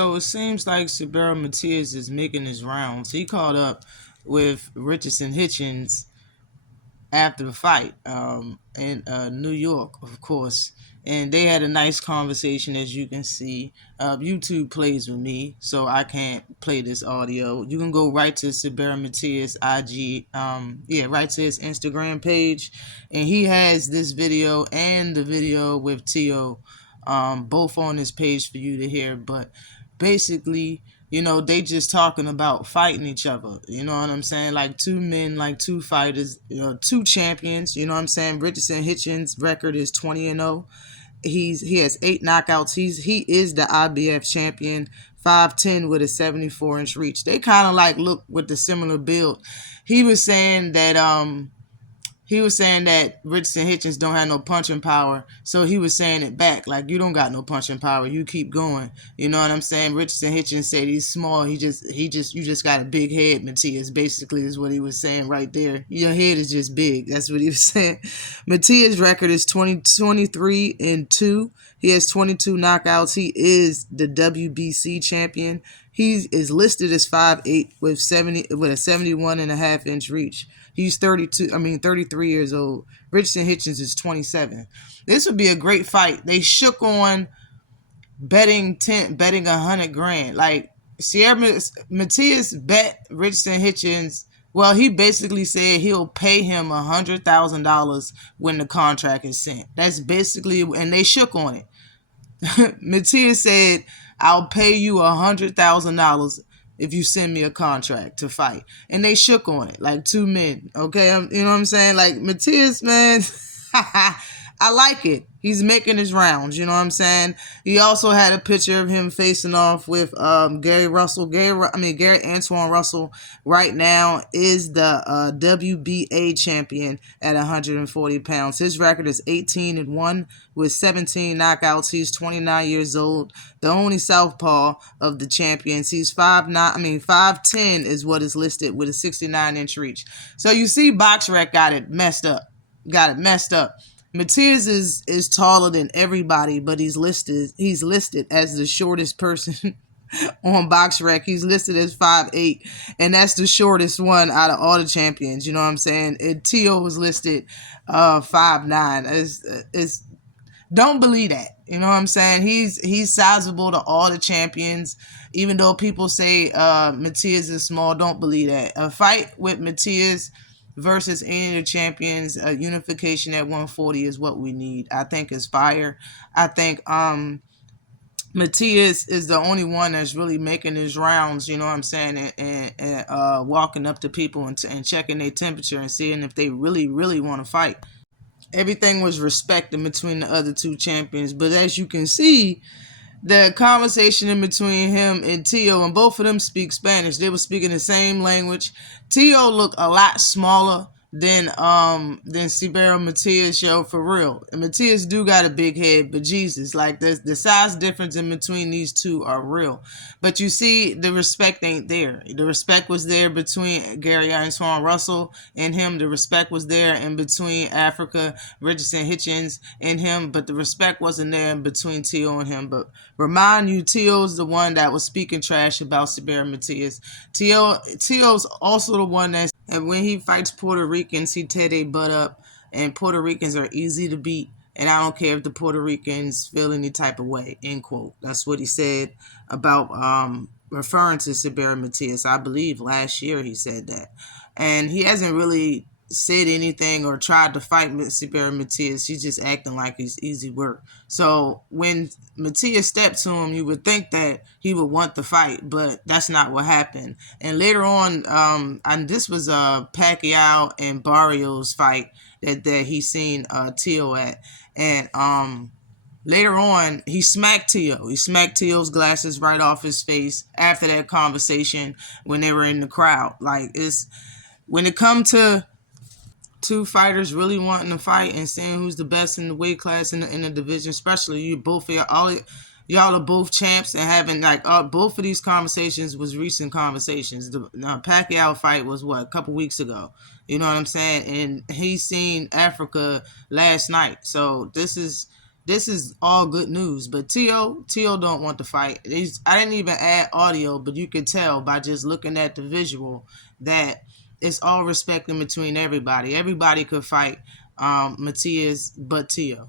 So it seems like Subriel Matias is making his rounds. He caught up with Richardson Hitchins after the fight in New York, of course. And they had a nice conversation, as you can see. YouTube plays with me, so I can't play this audio. You can go right to Subriel Matias IG, right to his Instagram page, and he has this video and the video with Tio, both on his page for you to hear. But basically, they just talking about fighting each other. You know what I'm saying? Like two men, like two fighters, two champions. You know what I'm saying? Richardson Hitchins' record is 20-0. He has 8 knockouts. He is the IBF champion. 5'10" with a 74-inch reach. They kind of like look with the similar build. He was saying that Richardson Hitchins don't have no punching power, so he was saying it back like, you don't got no punching power, you keep going. You know what I'm saying? Richardson Hitchins said he's small, you just got a big head, Matias, basically is what he was saying right there. Your head is just big. That's what he was saying. Matias' record is 23-2. He has 22 knockouts. He is the WBC champion. He is listed as 5'8" with a 71.5-inch reach. He's 33 years old. Richardson Hitchins is 27. This would be a great fight. They shook on betting $100,000. Like, Matias bet Richardson Hitchins. Well, he basically said he'll pay him $100,000 when the contract is sent. That's basically, and they shook on it. Matias said, "I'll pay you $100,000 if you send me a contract to fight." And they shook on it like two men. Okay, you know what I'm saying? Like, Matias, man, I like it. He's making his rounds. You know what I'm saying? He also had a picture of him facing off with Gary Russell. Gary Antoine Russell right now is the WBA champion at 140 pounds. His record is 18-1 with 17 knockouts. He's 29 years old, the only southpaw of the champions. He's 5'10" is what is listed with a 69-inch reach. So you see, BoxRec got it messed up. Matias is taller than everybody, but he's listed as the shortest person on BoxRec. He's listed as 5'8", and that's the shortest one out of all the champions. You know what I'm saying? And Tio was listed 5'9". It's don't believe that. You know what I'm saying? He's sizable to all the champions. Even though people say Matias is small, don't believe that. A fight with Matias versus any of the champions, unification at 140 is what we need. I think it's fire. I think Matias is the only one that's really making his rounds, you know what I'm saying, and walking up to people and checking their temperature and seeing if they really, really want to fight. Everything was respected between the other two champions, but as you can see, the conversation in between him and Tio, and both of them speak Spanish. They were speaking the same language. Tio looked a lot smaller than Subriel Matias, yo, for real. And Matias do got a big head, but Jesus, like the size difference in between these two are real. But you see, the respect ain't there. The respect was there between Gary Antoine Russell and him. The respect was there in between Africa, Richardson Hitchins and him, but the respect wasn't there in between Tio and him. But remind you, Tio's the one that was speaking trash about Subriel Matias. Tio's also the one that's, and when he fights Puerto Ricans, he tear their butt up, and Puerto Ricans are easy to beat, and I don't care if the Puerto Ricans feel any type of way, end quote. That's what he said about referring to Subriel Matias. I believe last year he said that. And he hasn't really said anything or tried to fight Subriel Matias. He's just acting like he's easy work. So when Matias stepped to him, you would think that he would want the fight, but that's not what happened. And later on, and this was Pacquiao and Barrios fight that he seen Tio at, and later on, he smacked Tio. He smacked Tio's glasses right off his face after that conversation when they were in the crowd. Like, it's when it comes to two fighters really wanting to fight and seeing who's the best in the weight class in the division, especially you both, y'all are both champs, and having like both of these conversations was recent conversations. The Pacquiao fight was a couple weeks ago. You know what I'm saying? And he's seen Africa last night. So this is This is all good news. But T.O. don't want to fight. I didn't even add audio, but you could tell by just looking at the visual that it's all respect in between everybody. Everybody could fight Matias but T.O.